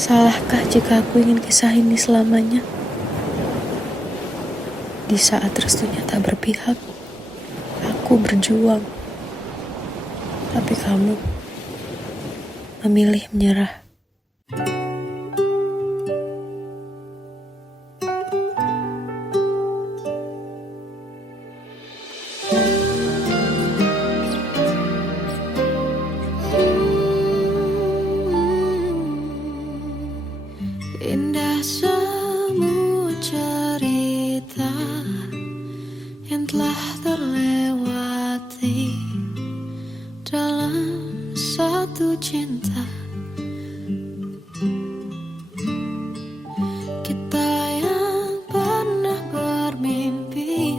Salahkah jika aku ingin kisah ini selamanya? Di saat restunya tak berpihak, aku berjuang. Tapi kamu memilih menyerah. Indah semua cerita yang telah terlewati dalam satu cinta. Kita yang pernah bermimpi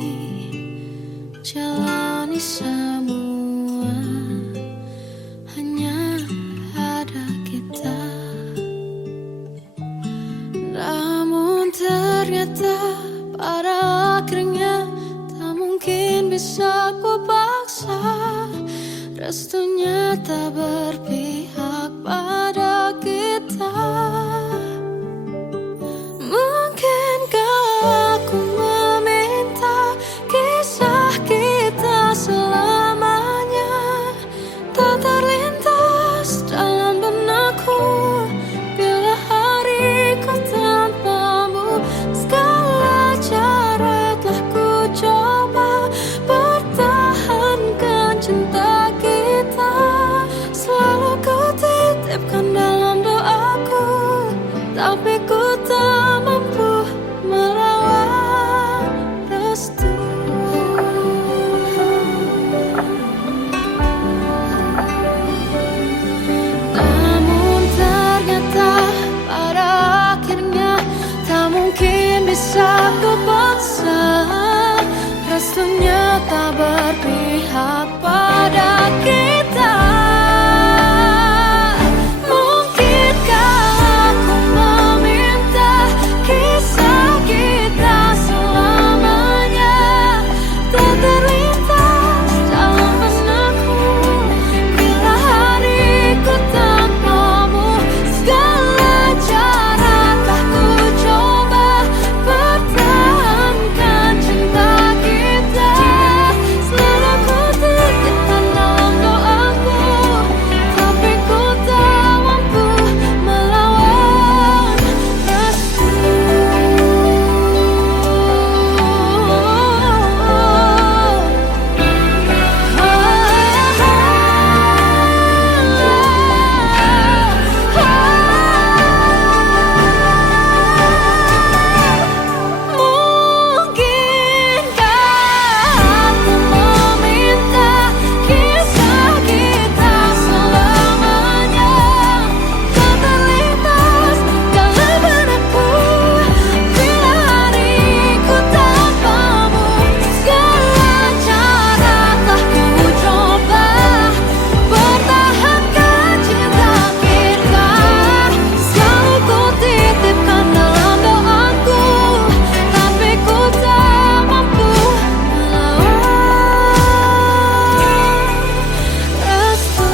jalani semua, hanya ada kita. Namun ternyata pada akhirnya tak mungkin bisa ku paksa. Restunya tak berpihak pada kita. Mungkinkah aku meminta kisah kita selamanya tak terlintas dalam benakku bila hariku tanpamu. Segala cara telah ku coba pertahankan cinta kita. Selalu ku titipkan dalam doaku, tapi ku tak mampu merawat restu. Namun ternyata pada akhirnya tak mungkin bisa ku paksa. Restunya tak berpihak pada kita. Mungkinkah aku meminta kisah kita selamanya tak terlintas dalam benakku bila hariku tanpamu. Segala cara telah ku coba pertahankan cinta kita. Selalu ku titipkan dalam doaku, tapi ku tak mampu melawan restu. Mungkinkah aku meminta kisah kita selamanya tak terlintas dalam benakku bila hariku tanpamu. Segala cara telah ku coba pertahankan cinta kita. Selalu ku titipkan dalam doaku, tapi ku tak mampu melawan restu.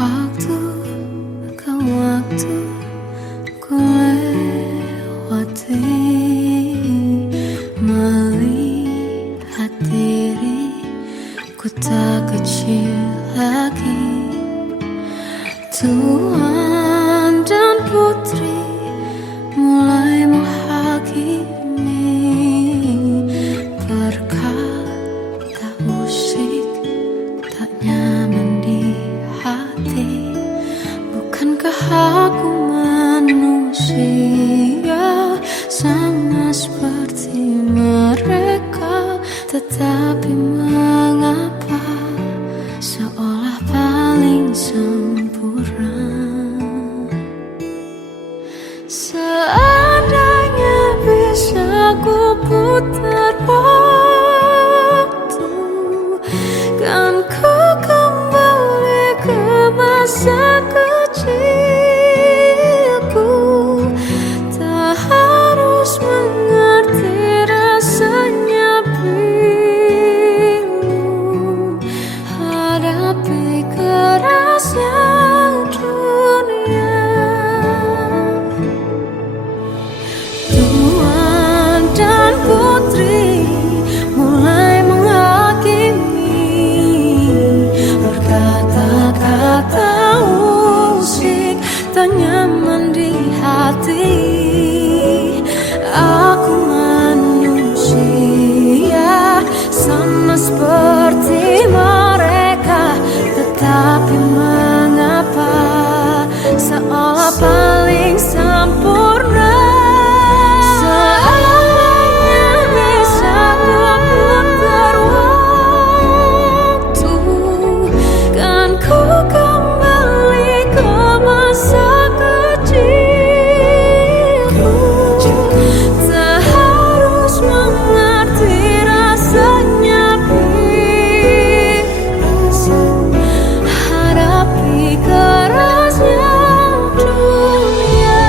Waktu ke waktu ku lewati, melihat diriku tak kecil lagi. Tuan dan putri mulai menghakimi berkata Aku manusia sama seperti mereka, tetapi mengapa seolah paling sempurna. Seandainya bisa ku putar waktu, kan ku kembali ke masa kecilku. Tak harus mengerti rasanya bingung hadapi kerasnya dunia. Tuan dan putri mulai menghakimi, berkata-kata musik tak nyaman di hati. Aku manusia sama seperti mereka, tetapi mengapa seolah paling sempurna. Seandainya bisa ku putar waktu, kan ku kembali ke masa kecilku. Tak harus mengerti rasanya bingung hadapi kerasnya dunia.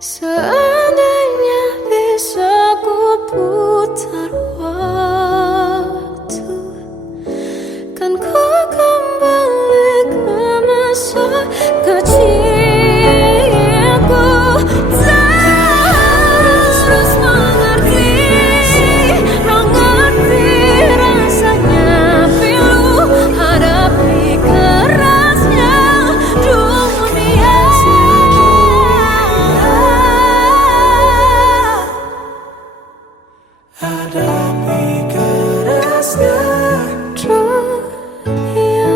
Seandainya bisa ku putar waktu, kan ku kembali ke masa kecilku. Tak harus mengerti rasanya pilu hadapi kerasnya dunia. Hadapi kerasnya dunia.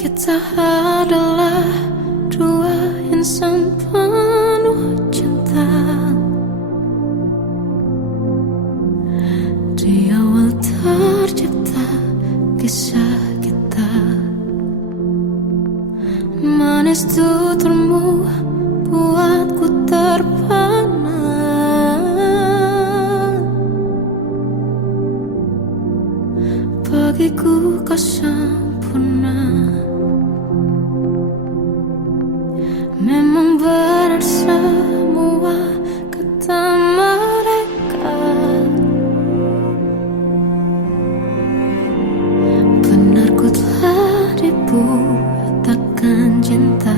Kita adalah dua insan penuh cinta. Di awal tercipta kisah kita, manis tuturmu buatku terpana. Bagiku kau sempurna. Memang benar semua kata mereka, benar ku telah dibuatakan cinta.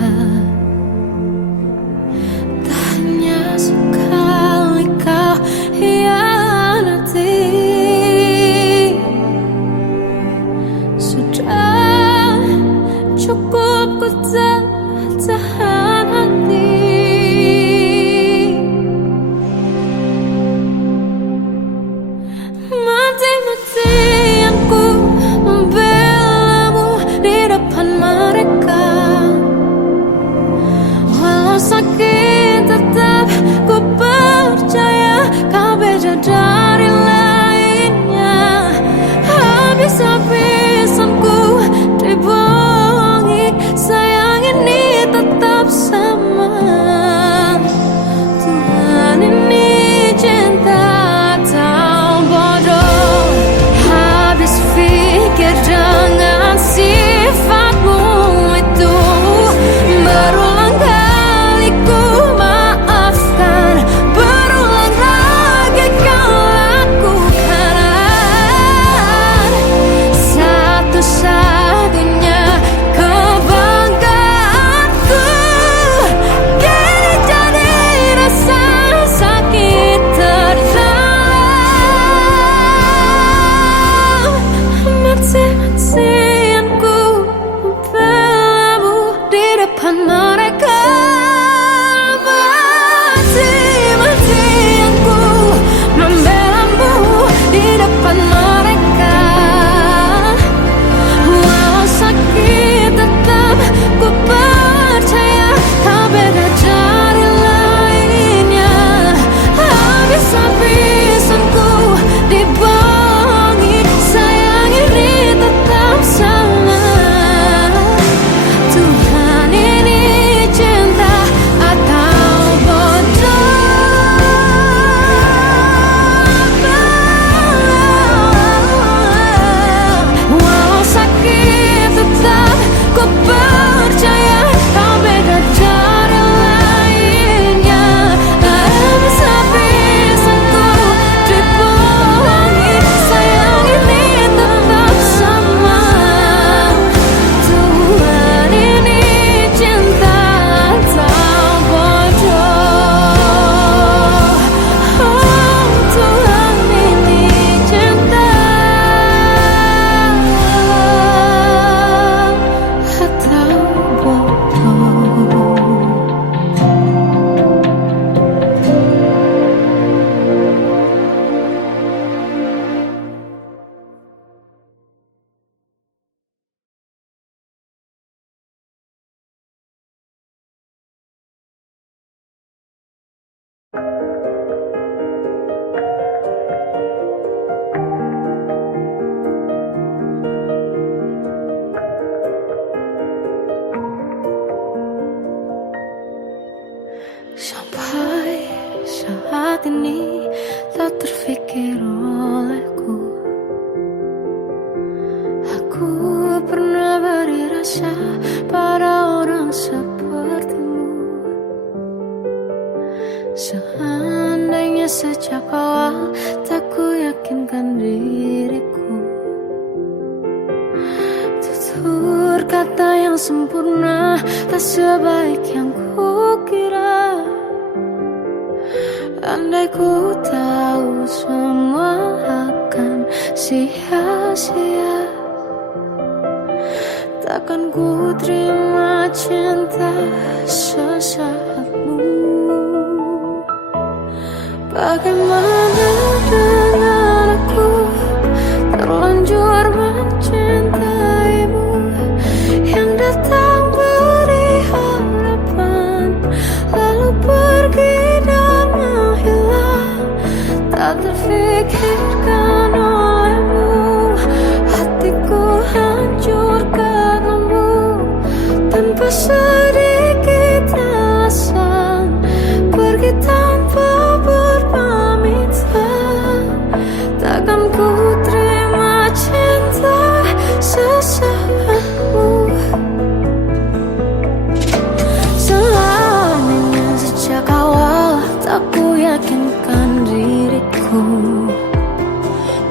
Tak hanya sekali kau hianati, sudah aku pernah beri rasa pada orang sepertimu. Seandainya sejak awal tak ku yakinkan diriku, tutur kata yang sempurna tak sebaik yang ku kira. Andai ku tahu semua akan sia-sia, takkan ku terima cinta sesaatmu. Bagaimana dengan aku terlanjur mencintaimu, yang datang beri harapan lalu pergi dan menghilang. Tak terfikirkan olehmu, hatiku hancur karenamu. Tanpa sedikit alasan pergi tanpa berpamitan. Takkan ku terima cinta sesaatmu. Seandainya sejak awal tak ku yakinkan diriku,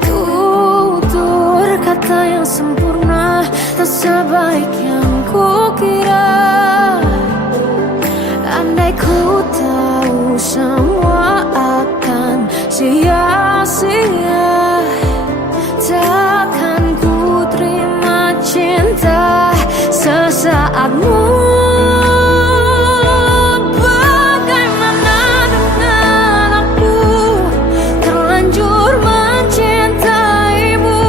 tutur kata yang sempurna tak sebaik yang ku kira. Andai ku tahu semua akan sia-sia, takkan ku terima cinta sesaatmu. Bagaimana dengan aku terlanjur mencintaimu,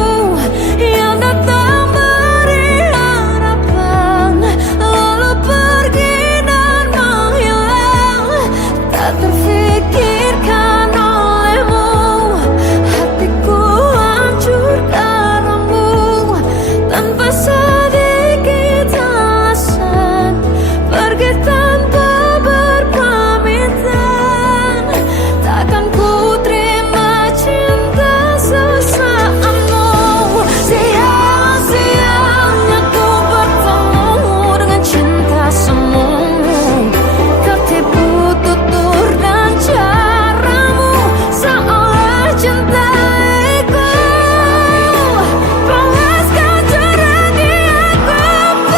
yang datang beri harapan lalu pergi dan menghilang. Tak terfikirkan olehmu, hatiku hancur karenamu. Tanpa sedikit alasan pergi tanpa berpamitan. Takkan ku terima cinta sesaatmu. Sia-sianya ku bertemu dengan cinta semu, tertipu tutur dan caramu seolah cintaiku. Panaskan cerah di aku.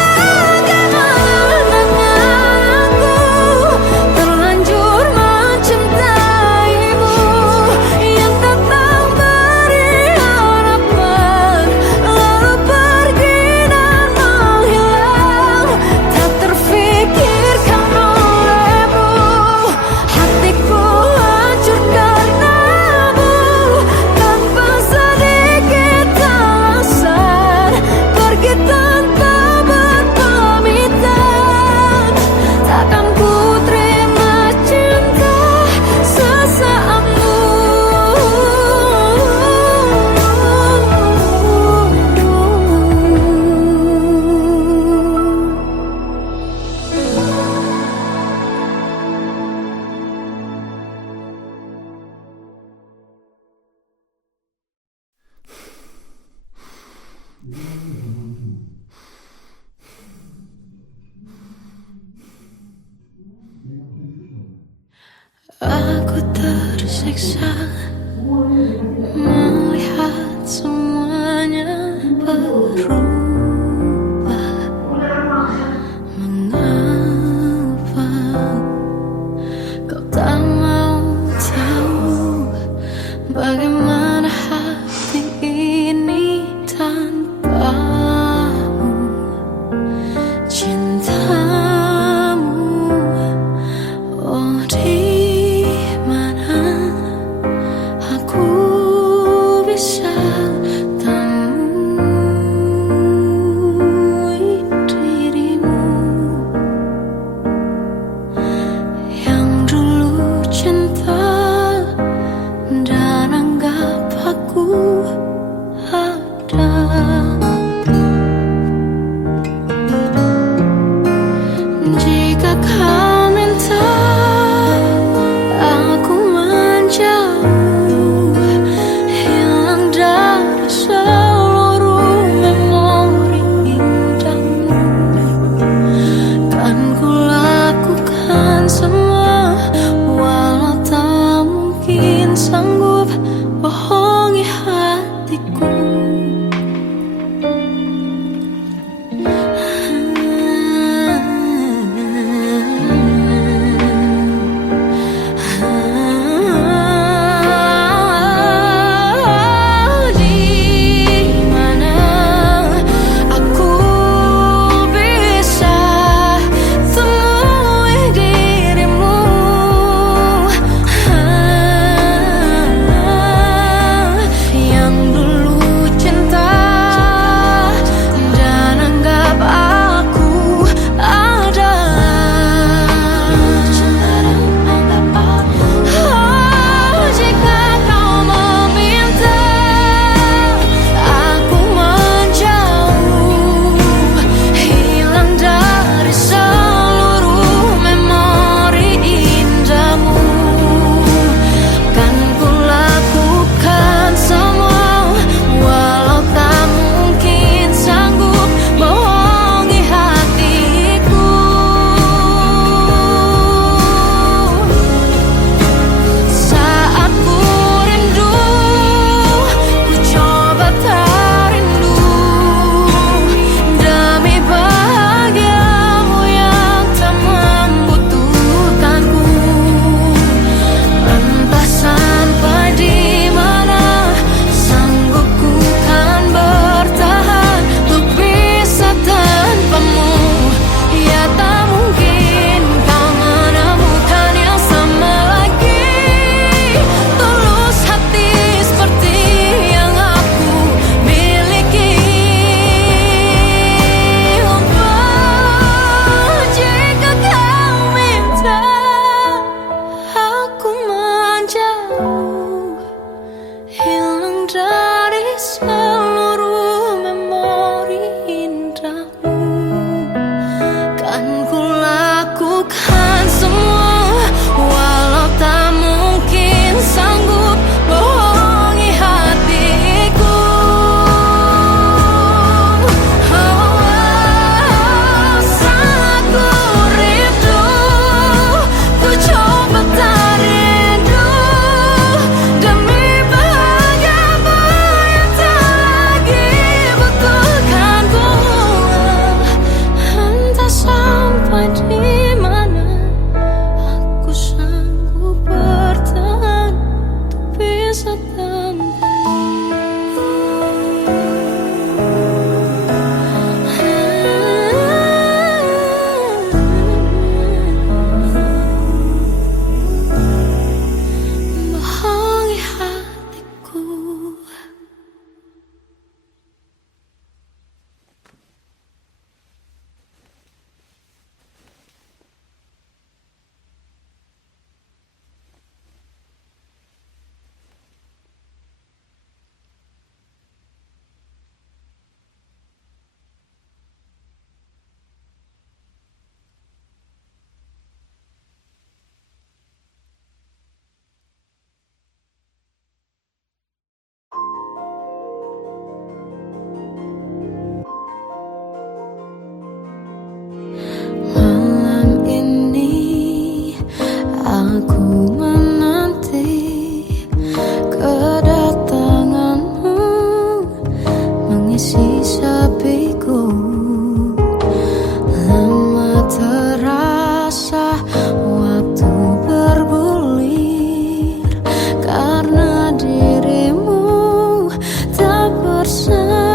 Bagaimana dengan aku terlanjur mencintaimu, yang datang beri harapan lalu pergi dan menghilang. Tak terfikirkan olehmu, hatiku hancur karenamu. Tanpa sedikit alasan pergi tanpa berpamitan. Takkan ku terima cinta sesaatmu. Aku tersiksa melihat semuanya berubah. Mengapa kau tak mau tahu bagaimana hati ini tanpamu? Cintamu, oh di mana mengisi sepiku. Lama terasa waktu bergulir karena dirimu tak bersamaku.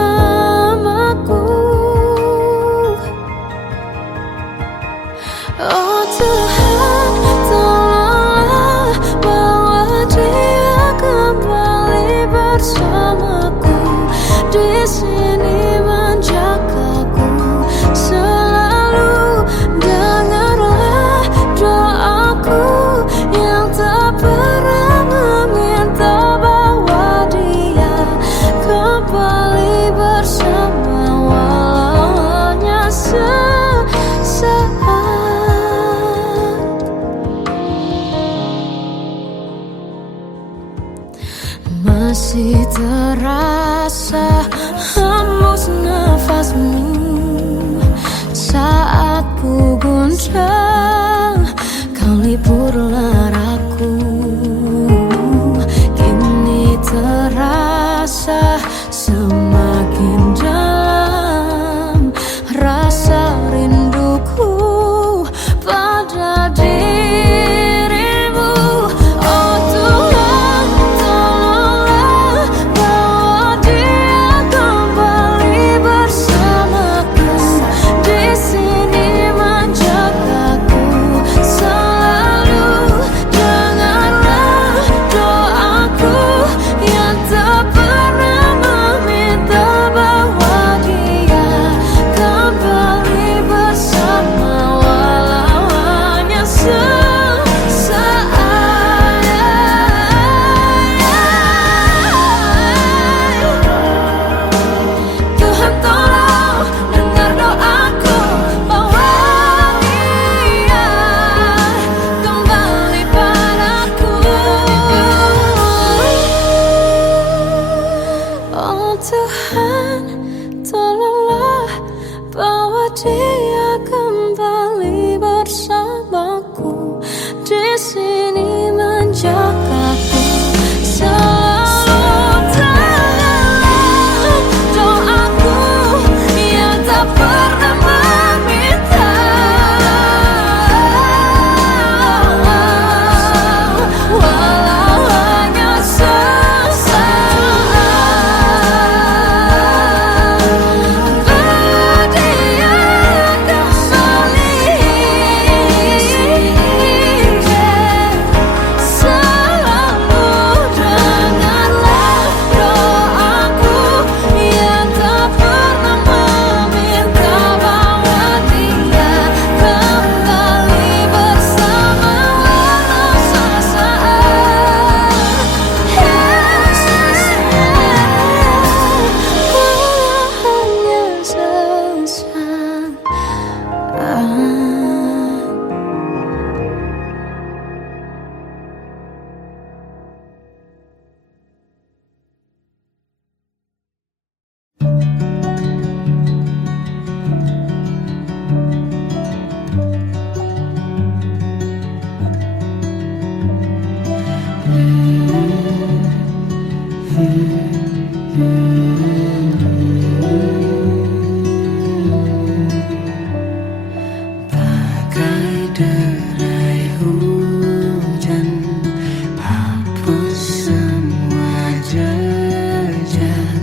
Oh Tuhan, tolonglah bawa dia kembali bersamaku. Di sini menjagaku selalu. Dengarlah doaku yang tak pernah meminta, bawa dia kembali bersama walau hanya sesaat. Masih terasa hembus nafasmu saat ku guncang, kau liburlah aku. Kini terasa semakin dalam rasa rinduku pada dirimu. Oh Tuhan, tolonglah bawa dia kembali bersamaku. Di sini menjagaku selalu. Dengarlah doaku yang tak pernah meminta, bawa dia kembali bersama walau hanya sesaat. Tuhan tolong dengar doaku, bawa dia kembali padaku. Oh Tuhan, tolonglah bawa dia kembali bersamaku. Di sini menjagaku selalu. Dengarlah doaku yang tak pernah meminta, walau hanya sesaat. Bawa dia kembali selalu. Dengarlah doaku yang tak pernah meminta, bawa dia kembali bersama walau sesaat. Walau hanya sesaat. Bagai derai hujan, hapus semua jejak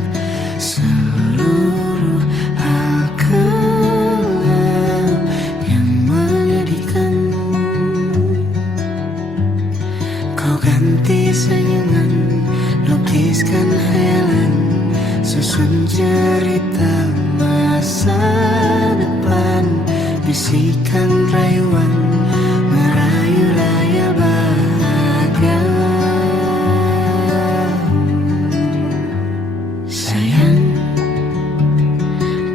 seluruh hal kelam yang menyedihkan. Kau ganti senyuman, lukiskan hayalan, susun cerita masa depan. Bisikan rayuan, merayu layar bahagia. Sayang,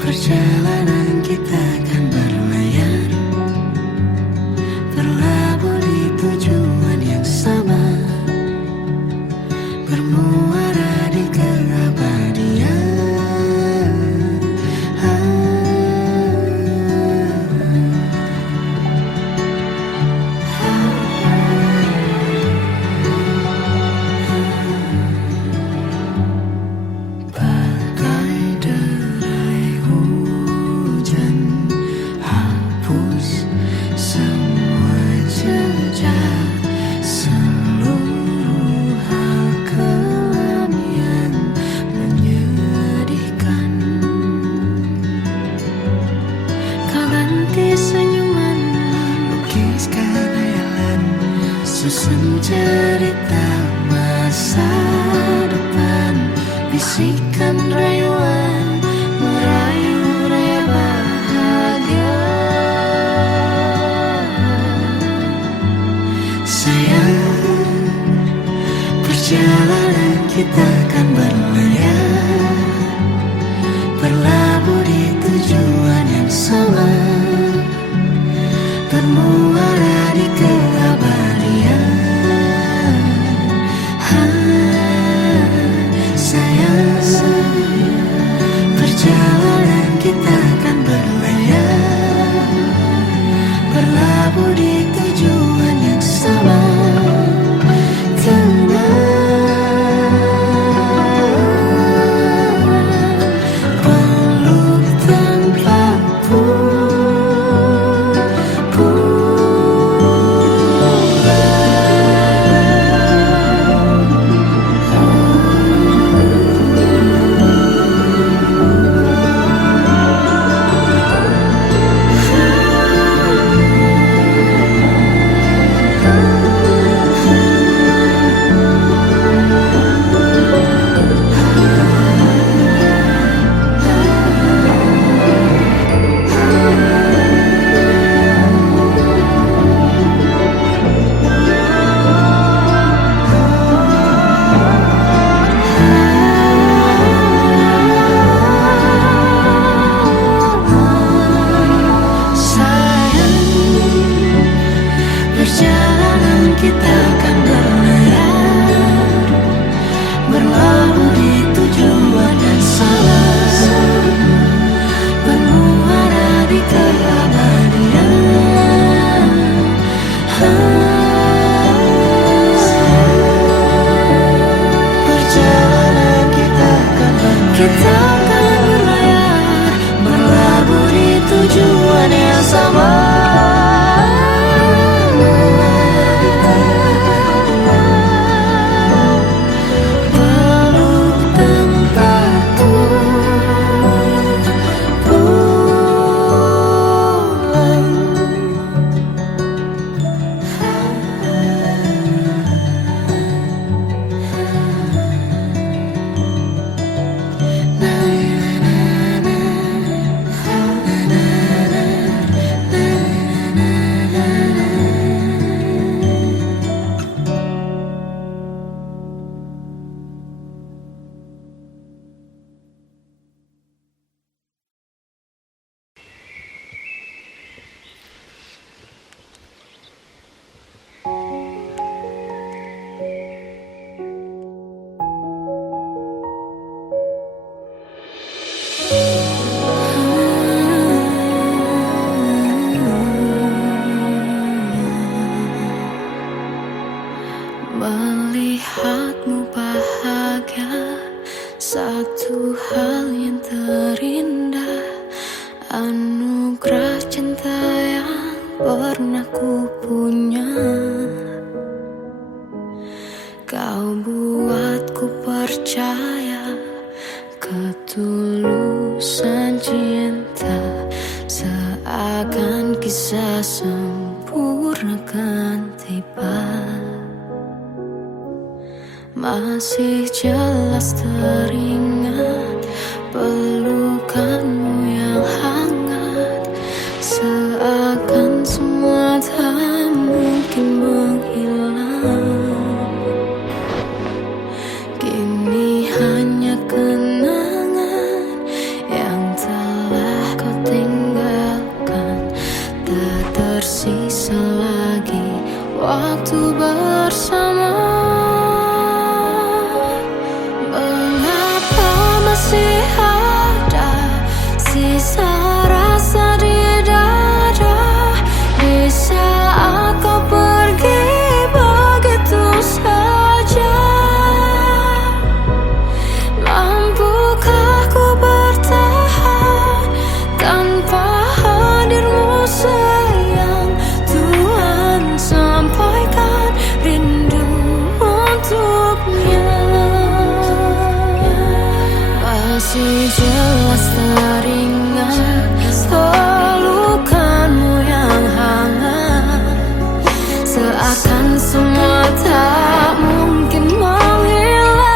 perjalanan kita kan berlayar, berlabuh di tujuan yang sama, bermuara di keabadian. Bagai Asyikan rayuan merayu raya bahagia. Sayang, perjalanan kita akan berlayar, berlabuh di tujuan yang sama, bermuara di keabadian. Sayang, perjalanan kita akan berlayar, berlabuh di tujuan yang sama. Perjalanan kita akan berlayar, berlabuh di tujuan yang sama, bermuara di keabadian. Perjalanan kita akan berlayar, berlabuh di tujuan yang sama. Melihatmu bahagia, satu hal yang terindah, anugerah cinta yang pernah ku punya. Kau buatku percaya ketulusan cinta, seakan kisah sempurna kan tiba. Masih jelas teringat pelukanmu yang hangat, seakan semua tak mungkin menghilang. Kini hanya kenangan yang telah kau tinggalkan, tak tersisa lagi waktu bersama. Masih ada sisa rasa di dada di saat kau pergi begitu saja. Mampukah ku bertahan tanpa hadirmu sayang? Tuhan sampaikan rindu untuknya. Masih jelas teringat pelukanmu yang hangat, seakan semua tak mungkin menghilang.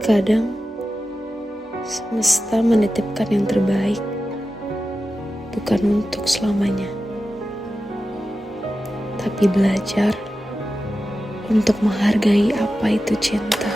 Kadang semesta menitipkan yang terbaik, bukan untuk selamanya, tapi belajar untuk menghargai apa itu cinta.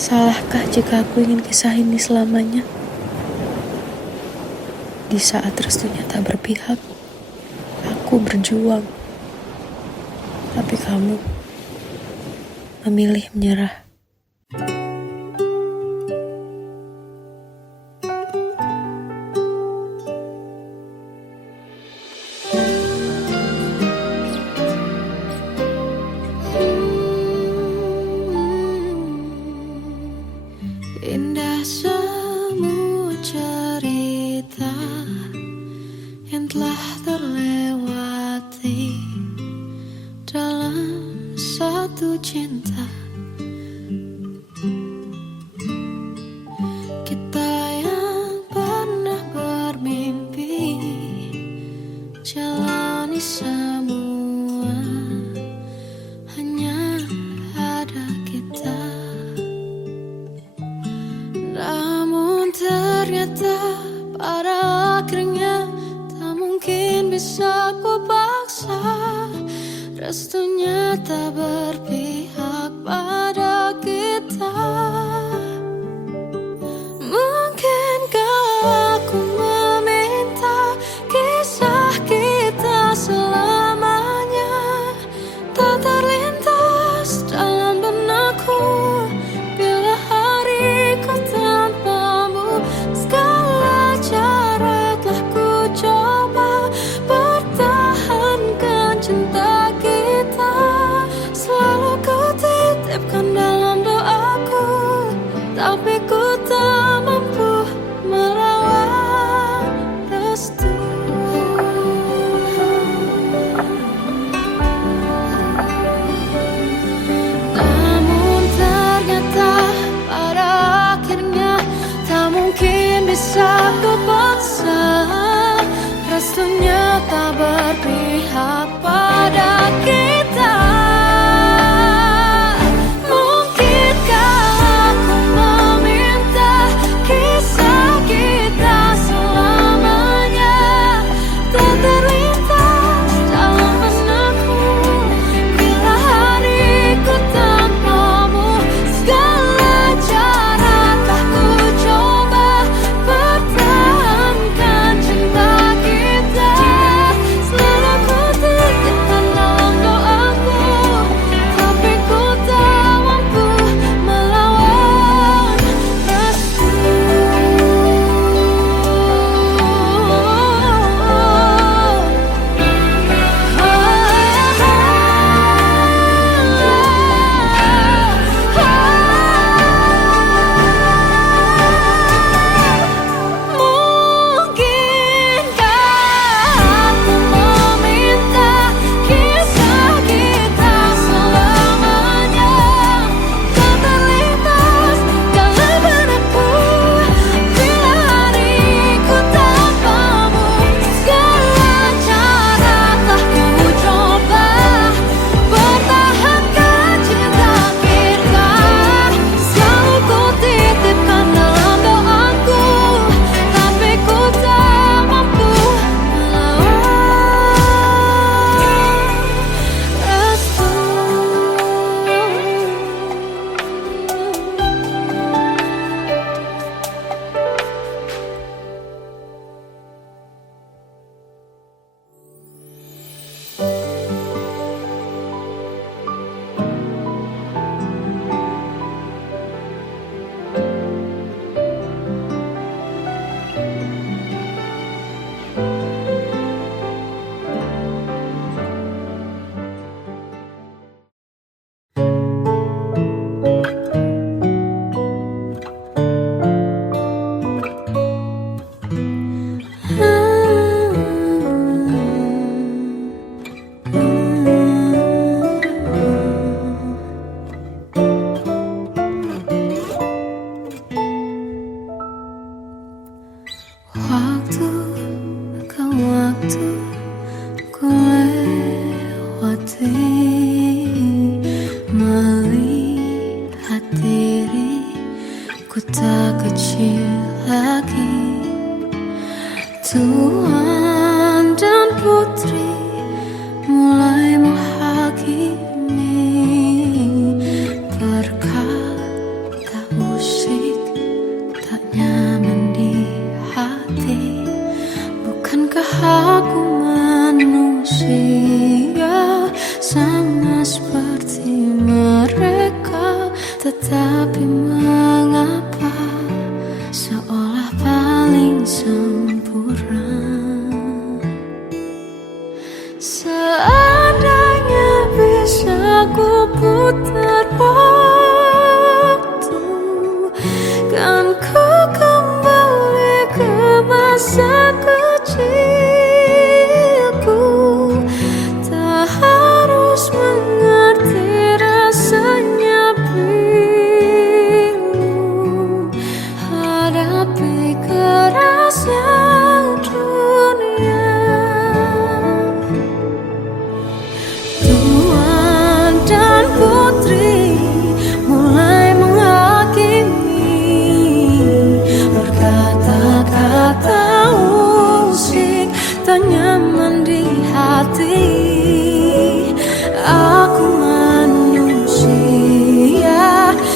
Salahkah jika aku ingin kisah ini selamanya? Di saat restunya tak berpihak, aku berjuang. Tapi kamu memilih menyerah. Indah semua cerita yang telah terlewati dalam satu cinta. Kita yang pernah bermimpi jalani semua, hanya ada kita. Namun ternyata pada akhirnya tak mungkin bisa ku paksa. Restunya tak berpihak pada kita. Mungkinkah aku meminta kisah kita selamanya tak terlintas dalam benakku bila hariku tanpamu. Segala cara telah ku coba pertahankan cinta kita. Selalu ku titipkan dalam doaku, tapi ku tak mampu merawat restu. Namun ternyata pada akhirnya tak mungkin bisa ku paksa. Restunya tak berpihak pada kita. Mungkinkah aku meminta kisah kita selamanya tak terlintas dalam benakku bila hariku tanpamu. Segala cara telah ku coba pertahankan cinta kita. Selalu ku titipkan dalam Seandainya bisa ku putar waktu, kan ku kembali ke masa kecilku. Tak harus mengerti rasanya bingung hadapi kerasnya dunia. Tuan dan putri mulai menghakimi, berkata-kata usik tak nyaman di hati. Aku manusia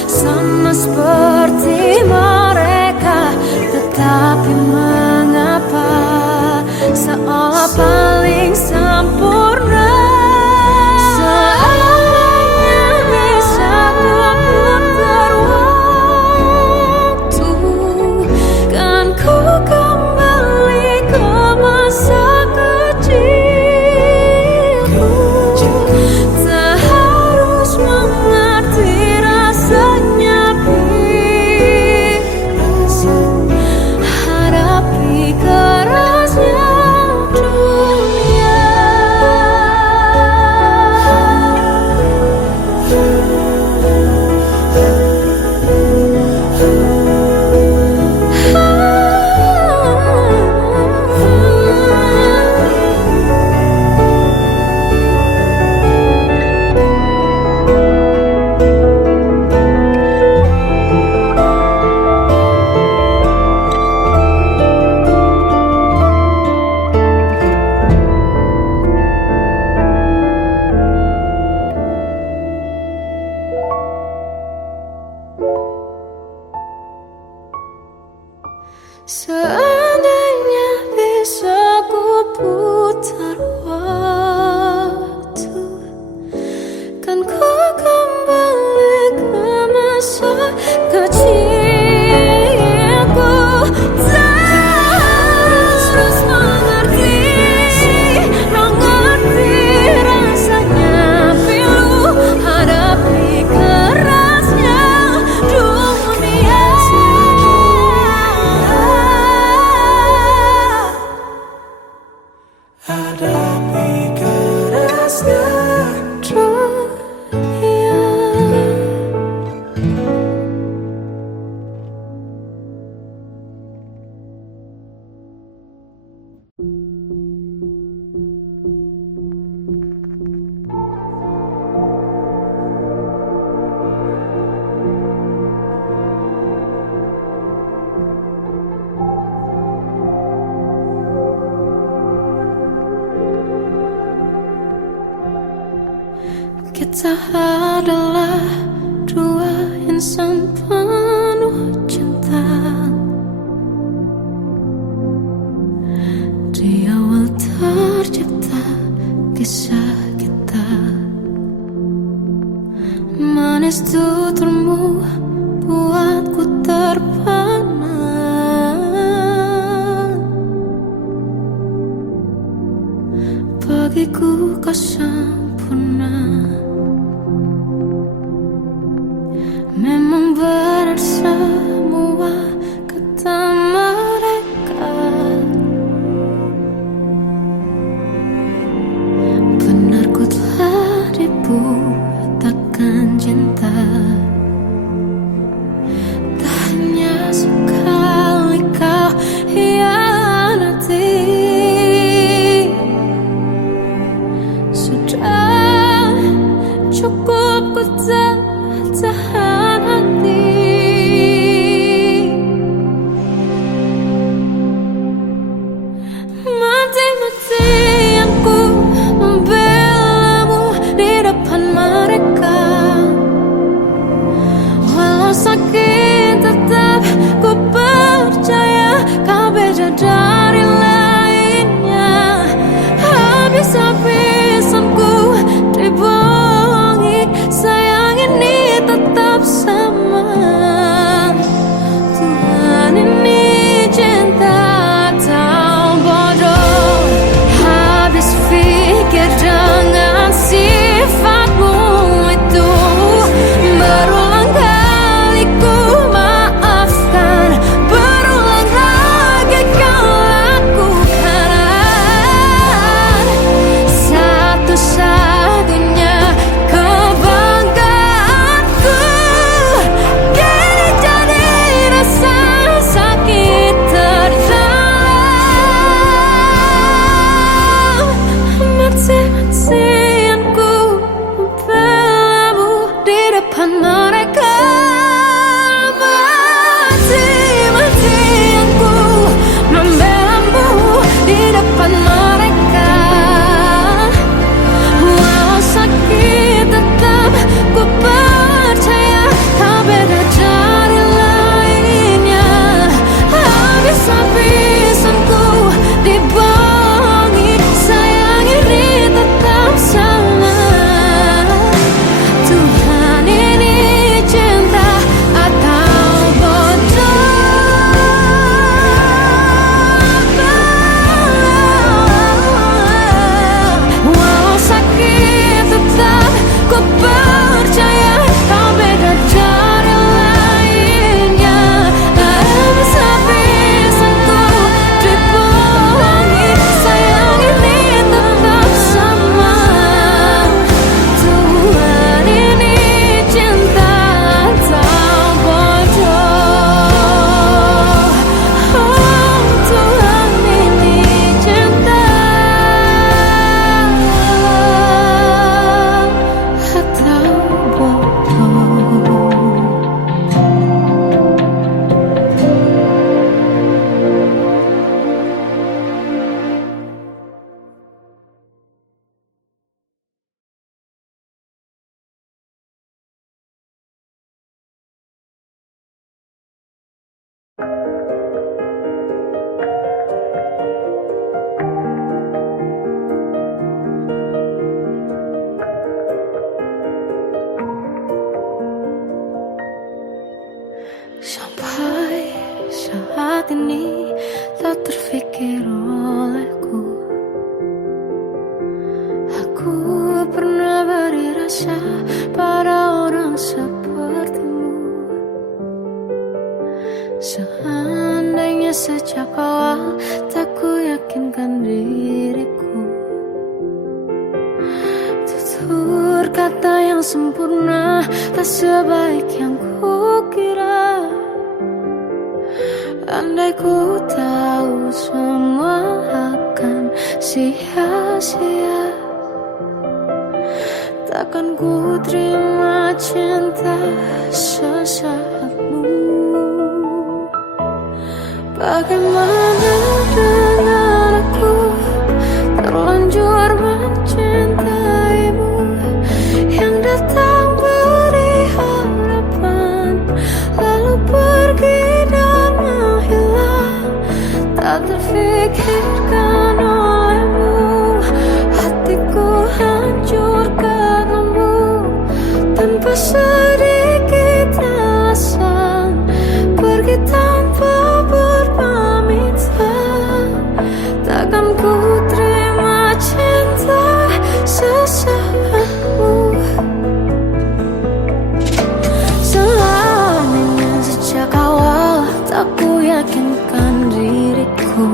sama seperti mereka, tetapi mengapa seolah paling sempurna. Seandainya bisa ku putar waktu, kan ku kembali ke masa kecilku. Tak harus mengerti rasanya bingung hadapi kerasnya dunia. Seandainya bisa ku putar waktu, kan ku kembali ke masa kecilku. Tak harus mengerti rasanya pilu hadapi kerasnya dunia. Hadapi kerasnya dunia. Kita adalah dua insan penuh cinta. Di awal tercipta kisah kita, manis tuturmu buatku terpana. Bagiku kau sempurna. Memang benar semua kata mereka, benar ku telah dibuatakan cinta. Tak hanya sekali kau hianati, sudah ku pernah beri rasa pada orang sepertimu. Seandainya sejak awal tak ku yakinkan diriku, tutur kata yang sempurna tak sebaik yang ku kira. Andai ku tahu semua akan sia-sia, takkan ku terima cinta sesaatmu. Bagaimana dengan aku terlanjur mencintaimu, yang datang beri harapan lalu pergi dan menghilang. Tak terfikirkan olehmu, hatiku hancur karenamu. Tanpa sedikit alasan pergi tanpa berpamitan. Takkan ku terima cinta sesaatmu. Selamanya sejak awal tak ku yakinkan diriku,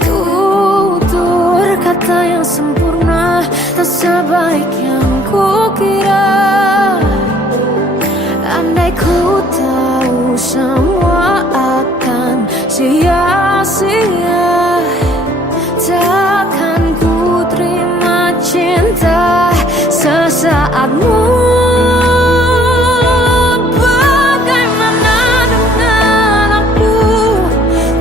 tutur kata yang sempurna tak sebaik yang ku kira. Andai ku tahu semua akan sia-sia, takkan ku terima cinta sesaatmu. Bagaimana dengan aku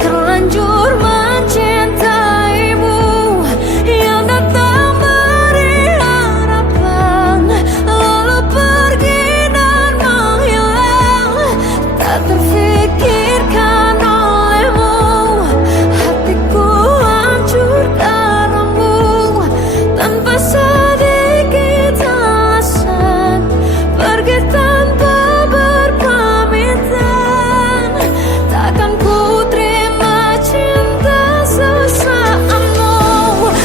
terlanjur mencintaimu, yang datang beri harapan lalu pergi dan menghilang. Tak terfikirkan olehmu, hatiku hancur karenamu. Tanpa sedikit alasan pergi tanpa berpamitan. Takkan ku terima cinta sesaatmu.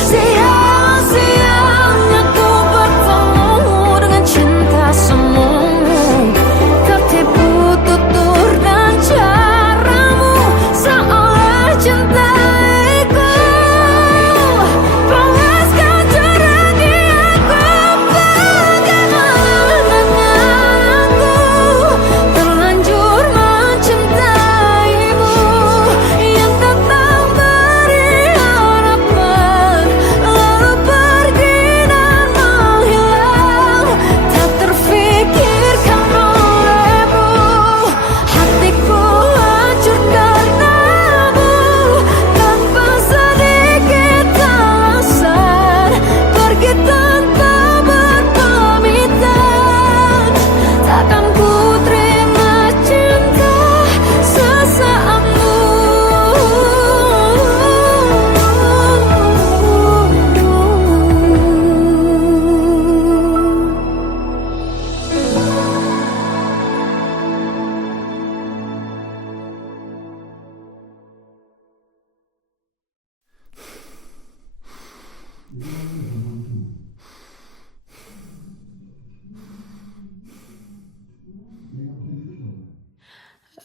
Sia-sianya ku bertemu dengan cinta semu, tertipu tutur dan caramu seolah cintaiku. Panaskan cura di aku. Bagaimana dengan aku terlanjur mencintaimu, yang datang beri harapan lalu pergi dan menghilang. Tak terfikirkan olehmu, hatiku hancur karenamu. Tanpa sedikit alasan pergi tanpa berpamitan. Takkan ku terima cinta sesaatmu.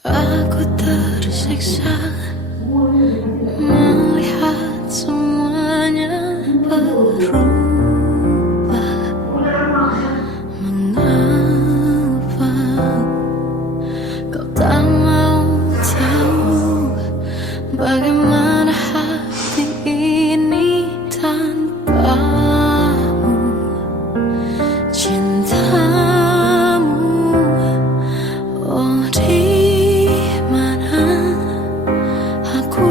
Aku tersiksa melihat semuanya berubah. Mengapa kau tak mau tahu bagaimana hati ini tanpamu? Cintamu, oh di mana aku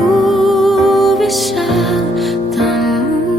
bisa temu?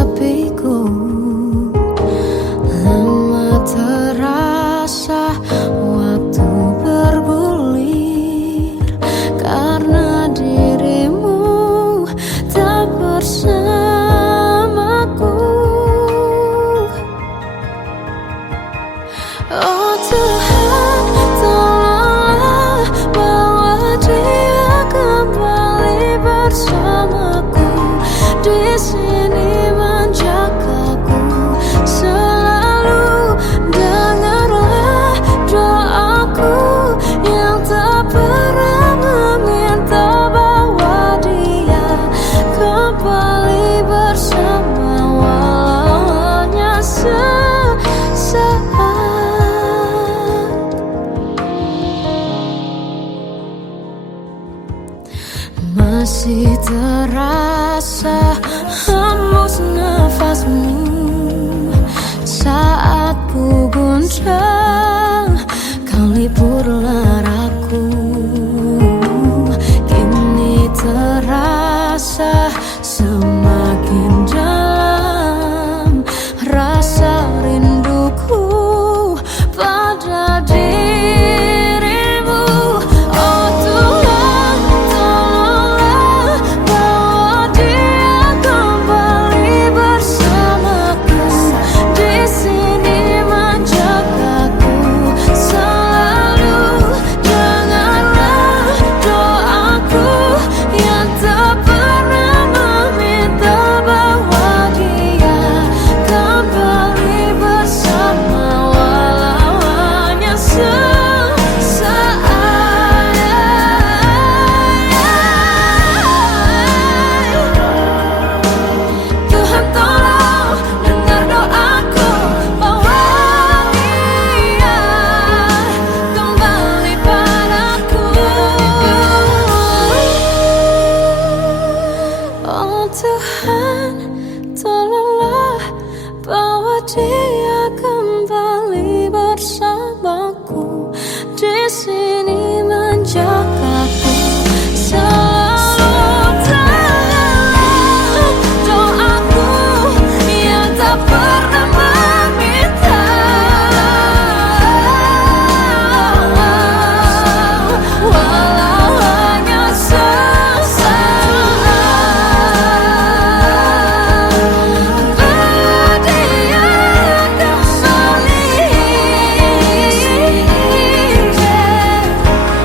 sepiku. Lama terasa waktu bergulir karena dirimu tak bersamaku. Oh Tuhan, tolonglah bawa dia kembali bersamaku. Di sini menjagaku selalu. Dengarlah doaku yang tak pernah meminta, bawa dia kembali bersama walau hanya sesaat. Masih terasa hembus nafasmu saat ku guncang, kau lipurlah raku. Kini terasa semakin dalam rasa rinduku pada dirimu. Oh Tuhan, tolonglah bawa dia kembali bersamaku. Di sini menjagaku selalu. Dengarlah doaku yang tak pernah meminta, bawa dia kembali bersama walau hanya sesaat. Tuhan tolong dengar doaku, bawa dia kembali padaku. Oh Tuhan, tolonglah bawa dia kembali bersamaku. Di sini menjagaku selalu. Dengarlah doaku yang tak pernah meminta, walau hanya sesaat. Bawa dia kembali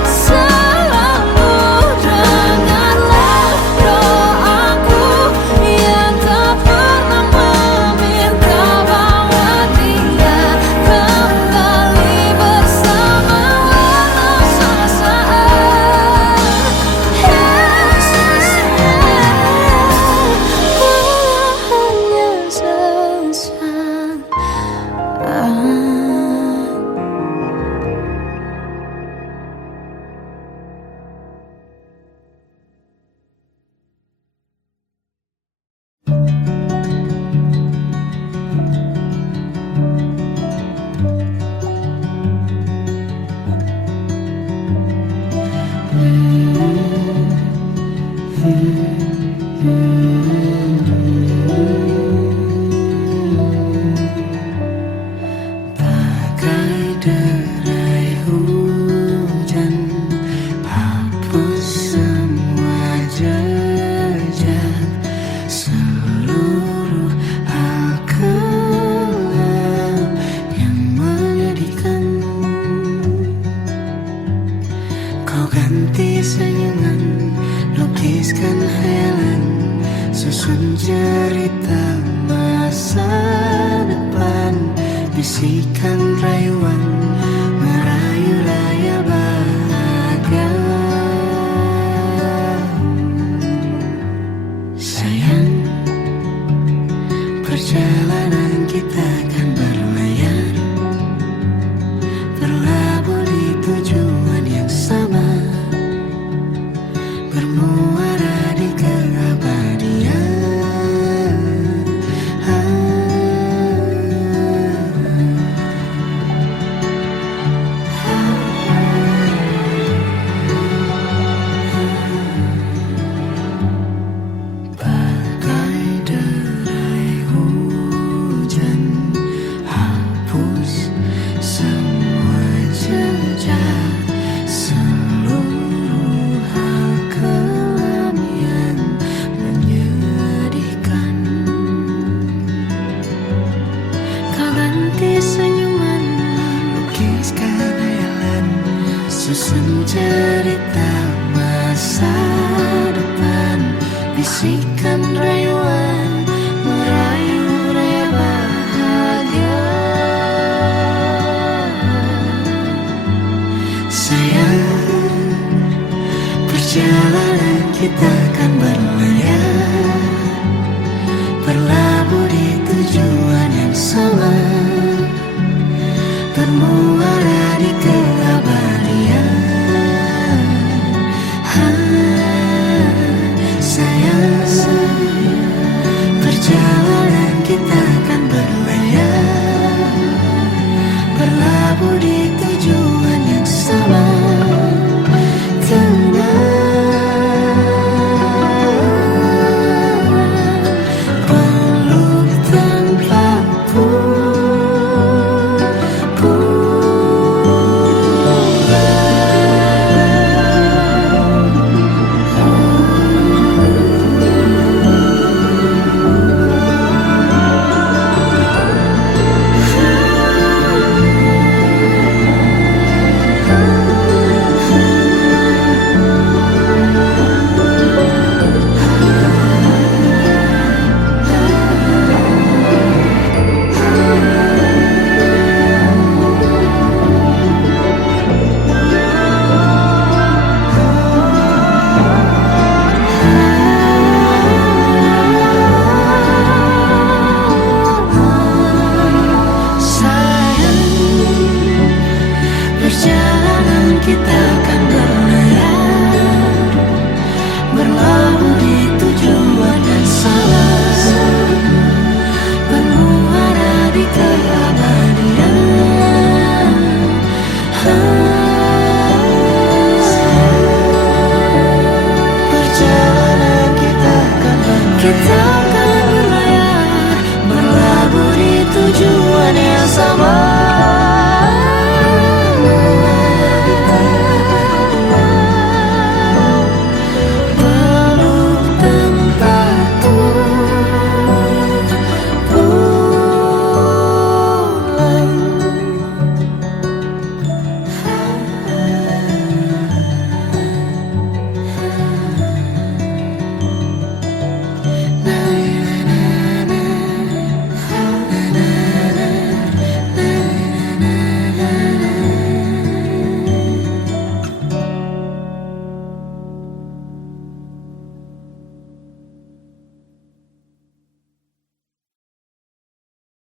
selalu. Dengarlah doaku yang tak pernah meminta, bawa dia kembali bersama walau sesaat. Walau hanya sesaat. Bagai derai hujan, hapus semua jejak seluruh hal kelam yang menyedihkan. Kau ganti senyuman, lukiskan hayalan, susun cerita masa depan. Bisikan rayuan, merayu layar bahagia. Sayang, perjalanan kita kan berlayar, berlabuh di tujuan yang sama, bermuara di keabadian. Bagai derai bosan cerita masa depan, bisikan rayu